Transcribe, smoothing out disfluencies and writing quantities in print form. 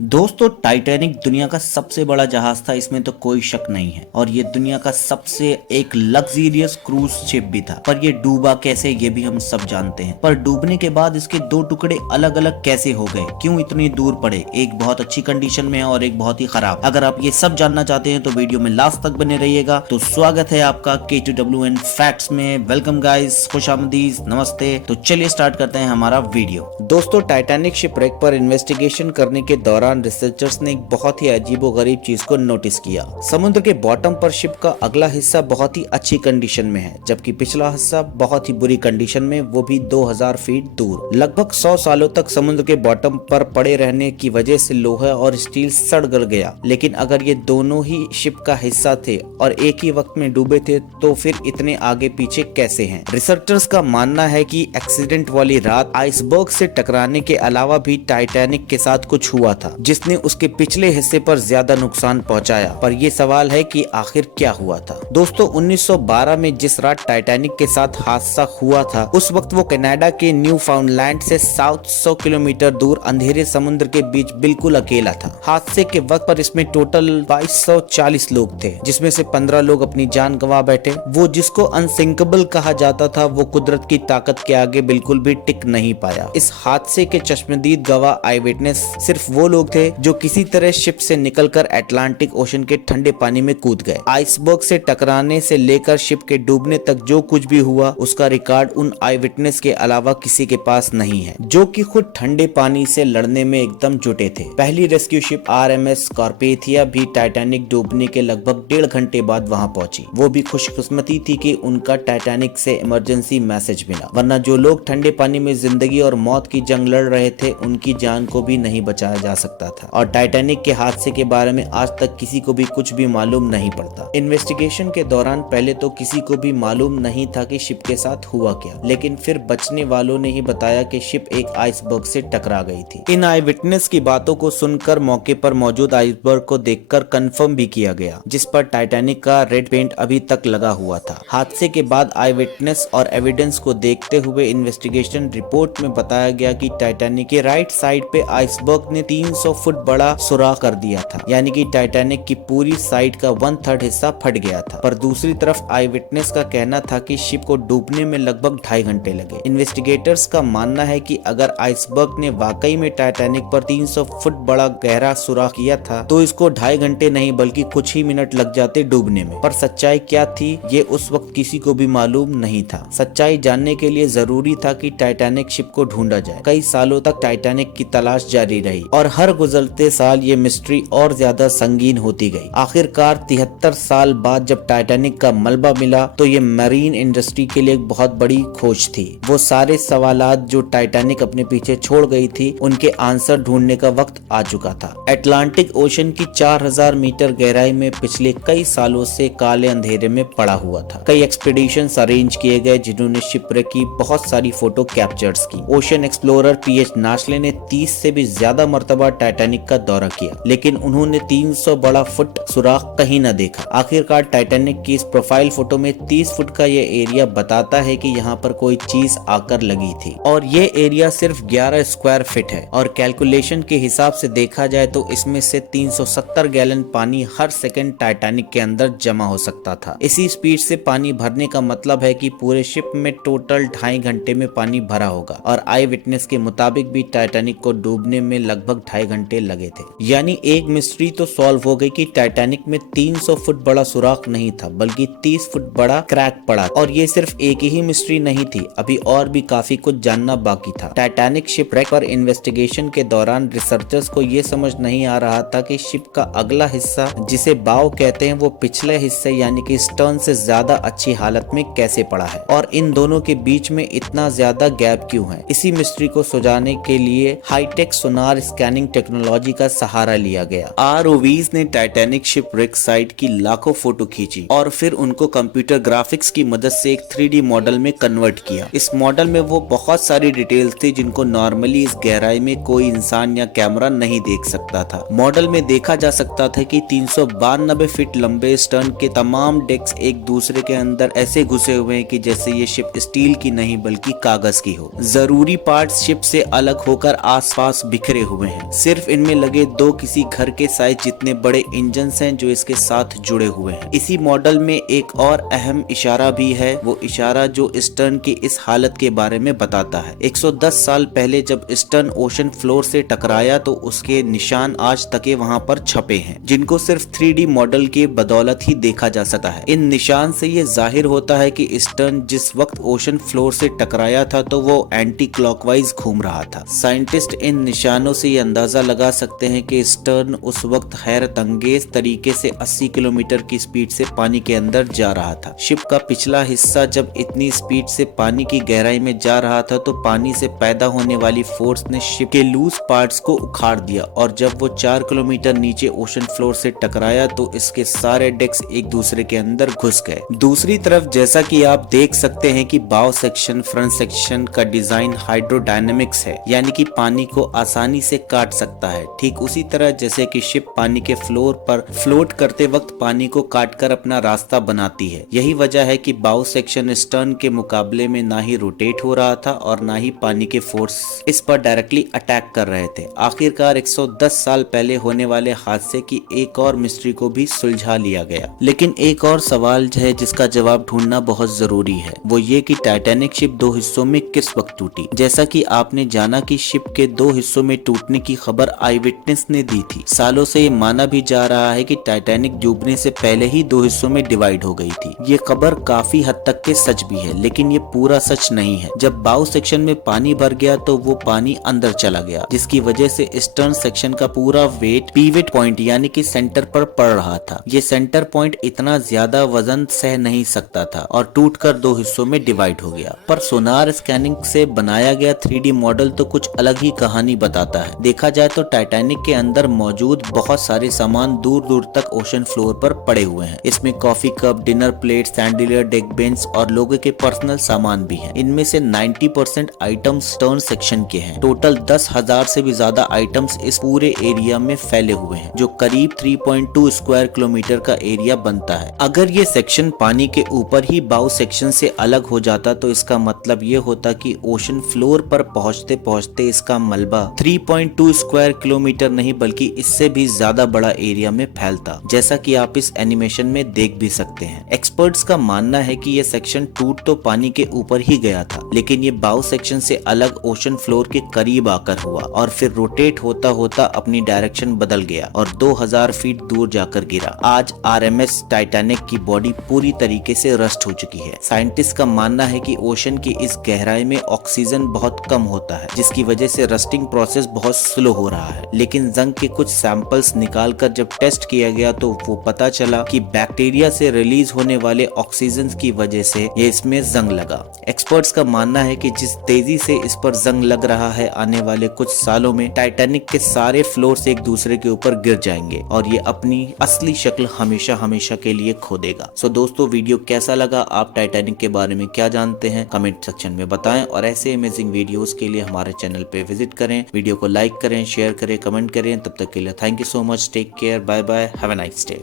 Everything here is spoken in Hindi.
दोस्तों, टाइटैनिक दुनिया का सबसे बड़ा जहाज था, इसमें तो कोई शक नहीं है। और ये दुनिया का सबसे एक लग्जरियस क्रूज शिप भी था। पर ये डूबा कैसे, ये भी हम सब जानते हैं। पर डूबने के बाद इसके दो टुकड़े अलग अलग कैसे हो गए, क्यों इतनी दूर पड़े, एक बहुत अच्छी कंडीशन में है और एक बहुत ही खराब। अगर आप ये सब जानना चाहते हैं तो वीडियो में लास्ट तक बने रहिएगा। तो स्वागत है आपका K2WN फैक्ट्स में। वेलकम गाइस, खुशामदीद, नमस्ते। तो चलिए स्टार्ट करते हैं हमारा वीडियो। दोस्तों, टाइटैनिक शिपरेक पर इन्वेस्टिगेशन करने के दौरान रिसर्चर्स ने एक बहुत ही अजीबोगरीब चीज को नोटिस किया। समुद्र के बॉटम पर शिप का अगला हिस्सा बहुत ही अच्छी कंडीशन में है, जबकि पिछला हिस्सा बहुत ही बुरी कंडीशन में, वो भी 2000 फीट दूर। लगभग 100 सालों तक समुद्र के बॉटम पर पड़े रहने की वजह से लोहा और स्टील सड़ गल गया। लेकिन अगर ये दोनों ही शिप का हिस्सा थे और एक ही वक्त में डूबे थे, तो फिर इतने आगे पीछे कैसे हैं? रिसर्चर्स का मानना है कि एक्सीडेंट वाली रात आइसबर्ग से टकराने के अलावा भी टाइटैनिक के साथ कुछ हुआ था, जिसने उसके पिछले हिस्से पर ज्यादा नुकसान पहुंचाया। पर यह सवाल है कि आखिर क्या हुआ था। दोस्तों, 1912 में जिस रात टाइटैनिक के साथ हादसा हुआ था, उस वक्त वो कनाडा के न्यूफाउंडलैंड से साउथ 100 किलोमीटर दूर अंधेरे समुद्र के बीच बिल्कुल अकेला था। हादसे के वक्त पर इसमें टोटल 2240 लोग थे, जिसमें से 15 लोग अपनी जान गंवा बैठे। वो जिसको अनसिंकेबल कहा जाता था, वो कुदरत की ताकत के आगे बिल्कुल भी टिक नहीं पाया। इस हादसे के चश्मदीद गवाह आई विटनेस सिर्फ वो लोग थे जो किसी तरह शिप से निकलकर अटलांटिक ओशन के ठंडे पानी में कूद गए। आइसबर्ग से टकराने से लेकर शिप के डूबने तक जो कुछ भी हुआ, उसका रिकॉर्ड उन आई विटनेस के अलावा किसी के पास नहीं है, जो कि खुद ठंडे पानी से लड़ने में एकदम जुटे थे। पहली रेस्क्यू शिप RMS स्कॉर्पेथिया भी टाइटैनिक डूबने के लगभग 1.5 घंटे बाद वहां पहुंची। वो भी खुशकिस्मती थी कि उनका टाइटैनिक से इमरजेंसी मैसेज मिला, वरना जो लोग ठंडे पानी में जिंदगी और मौत की जंग लड़ रहे थे, उनकी जान को भी नहीं बचाया जा सकता था। और टाइटैनिक के हादसे के बारे में आज तक किसी को भी कुछ भी मालूम नहीं पड़ता। इन्वेस्टिगेशन के दौरान पहले तो किसी को भी मालूम नहीं था कि शिप के साथ हुआ क्या, लेकिन फिर बचने वालों ने ही बताया कि शिप एक आइसबर्ग से टकरा गई थी। इन आई विटनेस की बातों को सुनकर मौके पर मौजूद आइसबर्ग को देखकर कंफर्म भी किया गया, जिस पर टाइटैनिक का रेड पेंट अभी तक लगा हुआ था। हादसे के बाद आई विटनेस और एविडेंस को देखते हुए इन्वेस्टिगेशन रिपोर्ट में बताया गया कि टाइटैनिक के राइट साइड पे आइसबर्ग ने 300 फुट बड़ा सुराख कर दिया था, यानी कि टाइटैनिक की पूरी साइड का 1/3 हिस्सा फट गया था। पर दूसरी तरफ आई विटनेस का कहना था कि शिप को डूबने में लगभग 2.5 घंटे लगे। इन्वेस्टिगेटर्स का मानना है कि अगर आइसबर्ग ने वाकई में टाइटैनिक पर 300 फुट बड़ा गहरा सुराख किया था, तो इसको 2.5 घंटे नहीं बल्कि कुछ ही मिनट लग जाते डूबने में। पर सच्चाई क्या थी, ये उस वक्त किसी को भी मालूम नहीं था। सच्चाई जानने के लिए जरूरी था कि टाइटैनिक शिप को ढूंढा जाए। कई सालों तक टाइटैनिक की तलाश जारी रही और हर गुजरते साल ये मिस्ट्री और ज्यादा संगीन होती गई। आखिरकार 73 साल बाद जब टाइटैनिक का मलबा मिला, तो ये मरीन इंडस्ट्री के लिए एक बहुत बड़ी खोज थी। वो सारे सवालात जो टाइटैनिक अपने पीछे छोड़ गई थी, उनके आंसर ढूंढने का वक्त आ चुका था। अटलांटिक ओशन की 4000 मीटर गहराई में पिछले कई सालों से काले अंधेरे में पड़ा हुआ था। कई एक्सपीडिशंस अरेंज किए गए, जिन्होंने शिपरेक की बहुत सारी फोटो कैप्चर्स की। ओशन एक्सप्लोरर PH नास्ले ने 30 से भी ज्यादा मर्तबा टाइटैनिक का दौरा किया, लेकिन उन्होंने 300 बड़ा फुट सुराख कहीं न देखा। आखिरकार टाइटैनिक की इस प्रोफाइल फोटो में 30 फुट का ये एरिया बताता है कि यहाँ पर कोई चीज आकर लगी थी, और ये एरिया सिर्फ 11 स्क्वायर फीट है। और कैलकुलेशन के हिसाब से देखा जाए तो इसमें से 370 गैलन पानी हर सेकंड टाइटैनिक के अंदर जमा हो सकता था। इसी स्पीड से पानी भरने का मतलब है कि पूरे शिप में टोटल 2.5 घंटे में पानी भरा होगा। और आई विटनेस के मुताबिक भी टाइटैनिक को डूबने में लगभग 2.5 घंटे लगे थे। यानी एक मिस्ट्री तो सॉल्व हो गई कि टाइटैनिक में 300 फुट बड़ा सुराख नहीं था, बल्कि 30 फुट बड़ा क्रैक पड़ा। और ये सिर्फ एक ही मिस्ट्री नहीं थी, अभी और भी काफी कुछ जानना बाकी था। टाइटैनिक शिपरेक पर इन्वेस्टिगेशन के दौरान रिसर्चर्स को ये समझ नहीं आ रहा था कि शिप का अगला हिस्सा, जिसे बाव कहते हैं, वो पिछले हिस्से यानी कि स्टर्न से ज्यादा अच्छी हालत में कैसे पड़ा है, और इन दोनों के बीच में इतना ज्यादा गैप क्यों है। इसी मिस्ट्री को सुलझाने के लिए हाईटेक सोनार स्कैनिंग टेक्नोलॉजी का सहारा लिया गया। ROVs ने टाइटैनिक शिपरेक साइट की लाखों फोटो खींची और फिर उनको कंप्यूटर ग्राफिक्स की मदद से एक 3D मॉडल में कन्वर्ट किया। इस मॉडल में वो बहुत सारी डिटेल्स थी जिनको नॉर्मली इस गहराई में कोई इंसान या कैमरा नहीं देख सकता था। मॉडल में देखा जा सकता था कि 392 फीट लंबे स्टर्न के तमाम डेक्स एक दूसरे के अंदर ऐसे घुसे हुए हैं कि जैसे ये शिप स्टील की नहीं बल्कि कागज की हो। जरूरी पार्ट्स शिप से अलग होकर आसपास बिखरे हुए हैं। सिर्फ इनमें लगे दो किसी घर के साइज जितने बड़े इंजन हैं जो इसके साथ जुड़े हुए हैं। इसी मॉडल में एक और अहम इशारा भी है, वो इशारा जो स्टर्न की इस हालत के बारे में बताता है। 110 साल पहले जब स्टर्न ओशन फ्लोर से टकराया तो उसके निशान आज तक वहां पर छपे हैं, जिनको सिर्फ 3D मॉडल के बदौलत ही देखा जा सकता है। इन निशान से ये जाहिर होता है कि स्टर्न जिस वक्त ओशन फ्लोर से टकराया था तो वो एंटी क्लॉकवाइज घूम रहा था। साइंटिस्ट इन निशानों से ये अंदाजा लगा सकते हैं कि स्टर्न उस वक्त हैरत अंगेज तरीके से 80 किलोमीटर की स्पीड से पानी के अंदर जा रहा था। शिप का पिछला हिस्सा जब इतनी स्पीड से पानी की गहराई में जा रहा था तो पानी से पैदा होने वाली फोर्स ने शिप के लूज पार्ट्स को उखाड़ दिया और जब वो 4 किलोमीटर नीचे ओशन फ्लोर से टकराया तो इसके सारे डेक्स एक दूसरे के अंदर घुस गए। दूसरी तरफ जैसा कि आप देख सकते हैं कि बाव सेक्शन फ्रंट सेक्शन का डिजाइन हाइड्रोडायनेमिक्स है, यानी कि पानी को आसानी से काट सकता है, ठीक उसी तरह जैसे कि शिप पानी के फ्लोर पर फ्लोट करते वक्त पानी को काटकर अपना रास्ता बनाती है। यही वजह है कि बाव सेक्शन स्टर्न के मुकाबले में ना ही रोटेट हो रहा था और ना ही पानी के फोर्स इस पर डायरेक्टली अटैक कर रहे थे। आखिरकार 110 साल पहले होने वाले हादसे की एक और मिस्ट्री को भी सुलझा लिया गया। लेकिन एक और सवाल है जिसका जवाब ढूंढना बहुत जरूरी है, वो ये कि टाइटैनिक शिप दो हिस्सों में किस वक्त टूटी। जैसा कि आपने जाना कि शिप के दो हिस्सों में टूटने की खबर आई विटनेस ने दी थी। सालों से ये माना भी जा रहा है कि टाइटैनिक डूबने से पहले ही दो हिस्सों में डिवाइड हो गई थी। ये खबर काफी हद तक के सच भी है, लेकिन ये पूरा सच नहीं है। जब बाव सेक्शन में पानी भर गया तो वो पानी अंदर चला गया, जिसकी वजह से स्टर्न सेक्शन का पूरा वेट पीवेट पॉइंट यानी कि सेंटर पर पड़ रहा था। ये सेंटर पॉइंट इतना ज्यादा वजन सह नहीं सकता था और टूटकर दो हिस्सों में डिवाइड हो गया। पर सोनार स्कैनिंग से बनाया गया 3D मॉडल तो कुछ अलग ही कहानी बताता है। देखा जाए तो टाइटैनिक के अंदर मौजूद बहुत सारे सामान दूर दूर तक ओशन फ्लोर पर पड़े हुए हैं। इसमें coffee cup, dinner plate, chandelier, deck bench और लोगों के पर्सनल सामान भी हैं। इनमें से 90% आइटम्स स्टर्न सेक्शन के हैं। टोटल 10,000 से भी ज्यादा आइटम्स इस पूरे एरिया में फैले हुए हैं, जो करीब 3.2 स्क्वायर किलोमीटर का एरिया बनता है। अगर ये सेक्शन पानी के ऊपर ही बाव सेक्शन से अलग हो जाता तो इसका मतलब ये होता कि ओशन फ्लोर पर पहुंचते पहुंचते इसका मलबा 3.2 स्क्वायर किलोमीटर नहीं बल्कि इससे भी ज्यादा बड़ा एरिया में फैलता, जैसा कि आप इस एनिमेशन में देख भी सकते हैं। एक्सपर्ट्स का मानना है कि ये सेक्शन टूट तो पानी के ऊपर ही गया था, लेकिन ये बाव सेक्शन से अलग ओशन फ्लोर के करीब आकर हुआ और फिर रोटेट होता होता अपनी डायरेक्शन बदल गया और 2000 फीट दूर जाकर गिरा। आज RMS टाइटैनिक की बॉडी पूरी तरीके से रस्ट हो चुकी है। साइंटिस्ट का मानना है कि ओशन की इस गहराई में ऑक्सीजन बहुत कम होता है, जिसकी वजह से रस्टिंग प्रोसेस बहुत स्लो हो रहा है। लेकिन जंग के कुछ सैंपल्स निकालकर जब टेस्ट किया गया तो वो पता चला कि बैक्टीरिया से रिलीज होने वाले ऑक्सीजन की वजह से ये इसमें जंग लगा। एक्सपर्ट्स का मानना है कि जिस तेजी से इस पर जंग लग रहा है, आने वाले कुछ सालों में टाइटैनिक के सारे फ्लोर्स एक दूसरे के ऊपर गिर जाएंगे और ये अपनी असली शक्ल हमेशा हमेशा के लिए खो देगा। सो दोस्तों, वीडियो कैसा लगा? आप टाइटैनिक के बारे में क्या जानते हैं? कमेंट सेक्शन में बताएं और ऐसे अमेजिंग वीडियोस के लिए हमारे चैनल पे विजिट करें। वीडियो को लाइक करें, शेयर करें, कमेंट करें। तब तक के लिए thank you so much. Take care, bye bye, have a nice day.